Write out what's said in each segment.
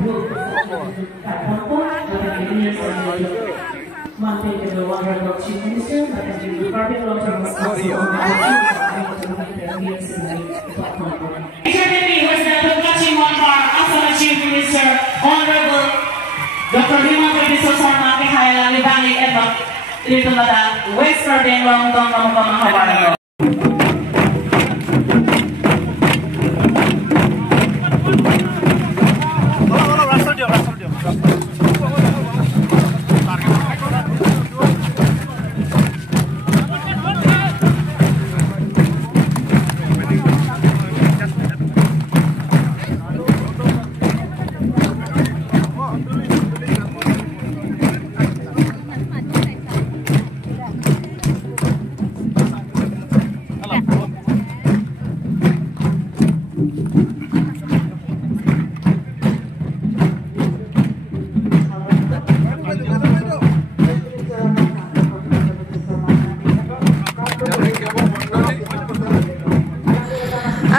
Chief Minister, Department of Chief Minister, Honorable Dr. Himanta Biswa Sharma Mikhaila Libali Eva Litumada West Caribbean Long Dong Mahabarano.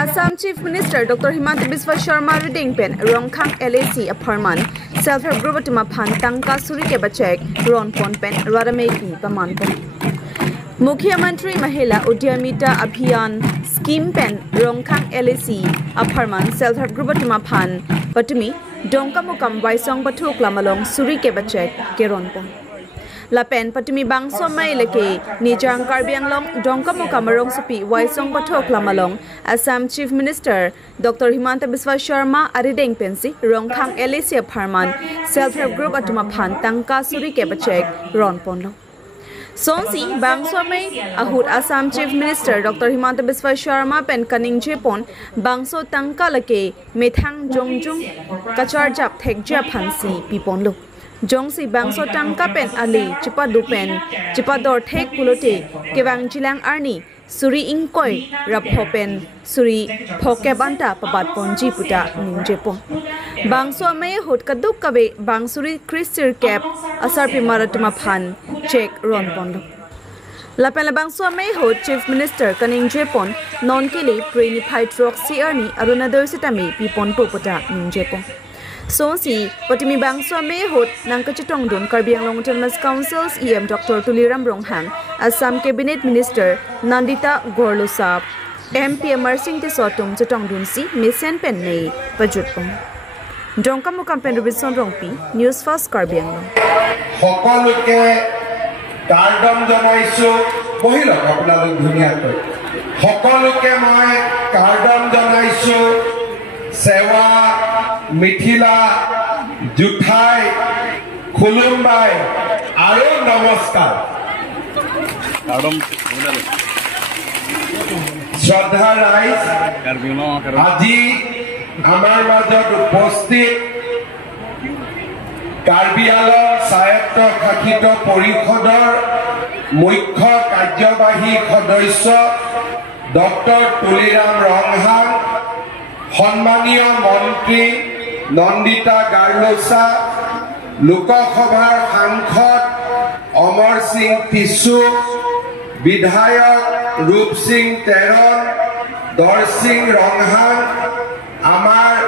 Assam Chief Minister Dr. Himanta Biswa Sharma reading pen Rongkhang LAC Aparman Self-Help Group Atuma Phan Tangka Suri ke Bachek Ron Pon pen Radameki Paman Pon Mukhya Mantri Mahila Udyamita Abhiyan Scheme pen Rongkhang LAC Aparman Self-Help Group Atuma Phan Patumi Dongka Mukam Waisong Bathuk Lamalong Suri ke Bachek ke Ron Pon Lapen Patumi Bangso Mai Leke Nijang Karbiang Long Dongka Mukamarong Supi Waisong Bathok Lamalong Assam Chief Minister Dr. Himanta Biswa Sharma Arideng Pensi Rongkhang LAC Aparman Self-Help Group Atuma Phan Tangka Suri ke Bachek Ron Ponlo Sonsi Bangso Mai Ahut Assam Chief Minister Dr. Himanta Biswa Sharma Pen Kaning Jepon Bangso Tangka Leke Methang Jongjung Kachar Jap Thekja Phansi Piponlo Jongsi Bangso Tangka Pen Ali Chipadu Pen Chipador Thek Pulote Kewang Jilang Arni Suri Ingkoi Rapho Pen Suri Phokebanta Pabat Ponji Puta Ningjepon Bangso May Hot Kaduk Kabe Bangsuri Christir Cap Asarpi Maratuma Phan Check Ron Pondo Lapela Bangso May Hot Chief Minister Kaning Jepon Non Kili Preni Hydroxy Arni Arunador Sitami Pipon Puputa Ningjepon Sonsi Patimi Bangso May Hot Nankachitong Dun Karbiang Long Termas Council's EM Dr. Tuliram Ronghang Assam Cabinet Minister Nandita Gorlusap MP Marsing Tisotum Chitong Dunsi Misen Penmei Pajutpong Dongka Mukam Pen Robinson Rongpi News First Karbiang Long Hokoluke Gardam Janaisu Bohilo Apnalok Dhuniakoi Hokoluke Moi Gardam Janaisu Sewa Mithila Juthai Khulumbai Aro Namaskar Shraddha Rais Aji Amar Majot Upasthit Karbi Along Sayakta Khakito Porikhodor Mukhya Karyabahi Sodasya Dr. Tuliram Ronghang Honmaniya Mantri Nandita Garlosa Lokasabhar Sangsad Amar Singh Tisu Bidhayak Rup Singh Teron Dor Singh Ronghang Amar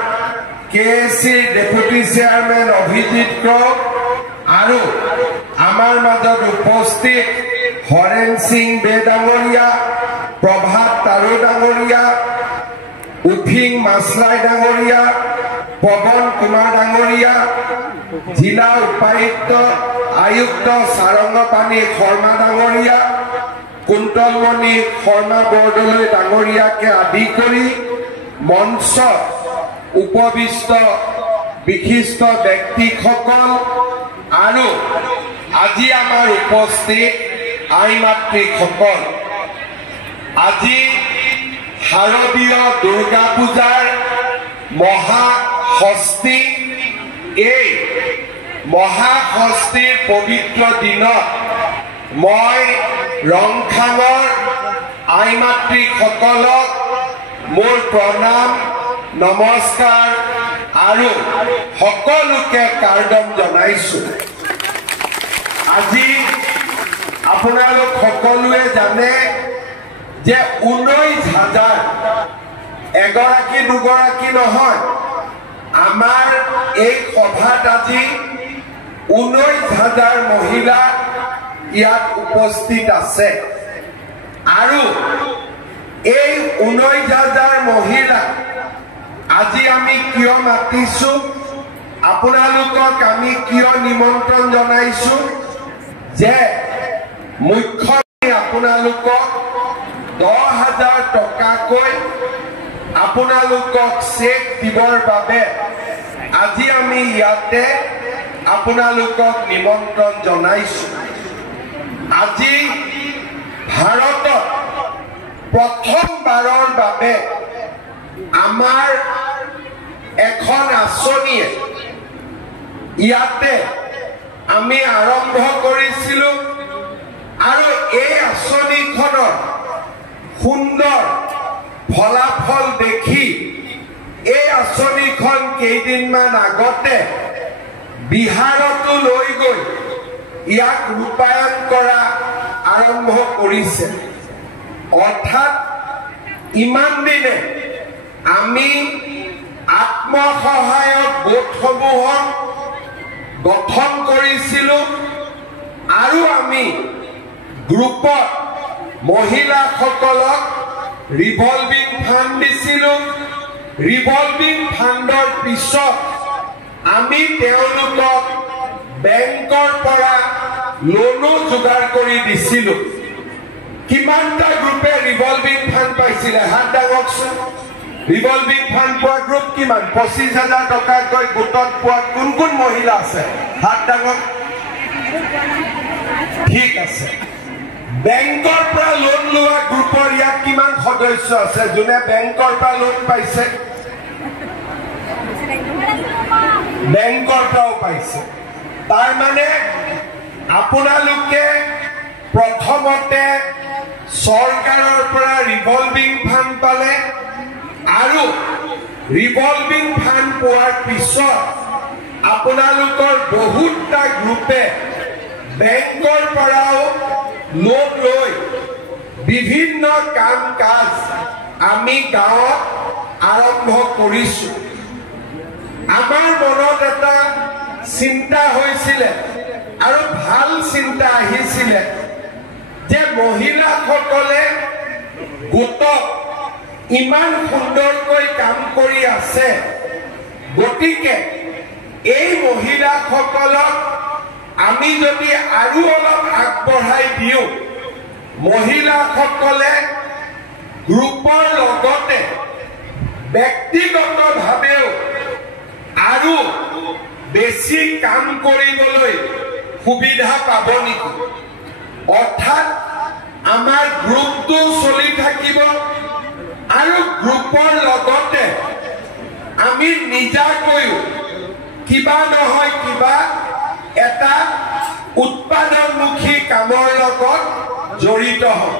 KSC Deputy Chairman Abhijit Krok Aru Amar Majot Upasthit Horen Singh Bedangoria Prabhat Taru Dangoria Uphing Masrai Dangoria Pawan Kumar Dangoria Jila Upayukta Ayukta Sarangapani Kharma Dangoria Kuntalmani Kharma Bordoloi Dangoria ke adi kori Monsha Upabishta Bikhishta Byakti Khokol Aru Aji Amar Upasthit Aimatri Khokol Aji Harodiya Durga Pujar Moha Hosti এই মহাষষ্ঠীৰ পবিত্ৰ দিনত মই ৰংখাঙৰ আইমাতৃ সকলক মোৰ প্ৰণাম নমস্কাৰ আৰু সকলোকে কাৰ্ডম জনাইছো আজি আপোনালোক সকলোৱে জানে যে 19,000 এগৰাকী দুগৰাকী নহয় আমাৰ এই সভাত আজি 19,000 মহিলা ইয়াত উপস্থিত আছে আৰু এই 19,000 মহিলা আজি আমি কিয় মাতিছো আপোনালোকক আমি কিয় নিমন্ত্ৰণ জনাইছো যে মুখ্যমন্ত্ৰী আপোনালোকক 10,000 টকাকৈ আপোনালোকক চেক দিবৰ বাবে আজি আমি ইয়াতে আপোনালোকক নিমন্ত্ৰণ জনাইছো আজি ভাৰতত প্ৰথমবাৰৰ বাবে আমাৰ এখন আঁচনিয়ে ইয়াতে আমি আৰম্ভ কৰিছিলো আৰু এই আঁচনিখনৰ সুন্দৰ ফলাফল দেখি এই আঁচনিখন কেইদিনমান আগতে বিহাৰতো লৈ গৈ ইয়াক ৰূপায়ণ কৰা আৰম্ভ কৰিছে অৰ্থাৎ ইমান দিনে আমি আত্মসহায়ক গোটসমূহক গঠন কৰিছিলো আৰু আমি গ্ৰুপত মহিলাসকলক ৰিভলভিং ফাণ্ড দিছিলো ৰিভলভিং ফাণ্ডৰ পিছত আমি তেওঁলোকক বেংকৰ পৰা লোনো যোগাৰ কৰি দিছিলো কিমানটা গ্ৰুপে ৰিভলভিং ফাণ্ড পাইছিলে হাত দাঙকচোন ৰিভলভিং ফাণ্ড পোৱা গ্ৰুপ কিমান 25,000 টকাকৈ গোটত পোৱা কোন কোন মহিলা আছে হাত দাঙক ঠিক আছে বেংকৰ পৰা লোন লোৱা গ্ৰুপৰ ইয়াত কিমান সদস্য আছে যোনে বেংকৰ পৰা লোন পাইছে বেংকৰ পৰাও পাইছে তাৰ মানে আপোনালোকে প্ৰথমতে চৰকাৰৰ পৰা ৰিভলভিং ফাণ্ড পালে আৰু ৰিভলভিং ফাণ্ড পোৱাৰ পিছত আপোনালোকৰ বহুতটা গ্ৰুপে বেংকৰ পৰাও লোন লৈ বিভিন্ন কাম কাজ আমি গাঁৱত আৰম্ভ কৰিছো আমাৰ মনত এটা চিন্তা হৈছিলে আৰু ভাল চিন্তা আহিছিলে যে মহিলাসকলে গোটক ইমান সুন্দৰকৈ কাম কৰি আছে গতিকে এই মহিলাসকলক আমি যদি আৰু অলপ আগবঢ়াই দিওঁ মহিলাসকলে গ্ৰুপৰ লগতে ব্যক্তিগতভাৱেও আৰু বেছি কাম কৰিবলৈ সুবিধা পাব নেকি অৰ্থাৎ আমাৰ গ্ৰুপটো চলি থাকিব আৰু গ্ৰুপৰ লগতে আমি নিজাকৈও কিবা নহয় কিবা এটা উৎপাদনমুখী কামৰ লগত জড়িত হওঁ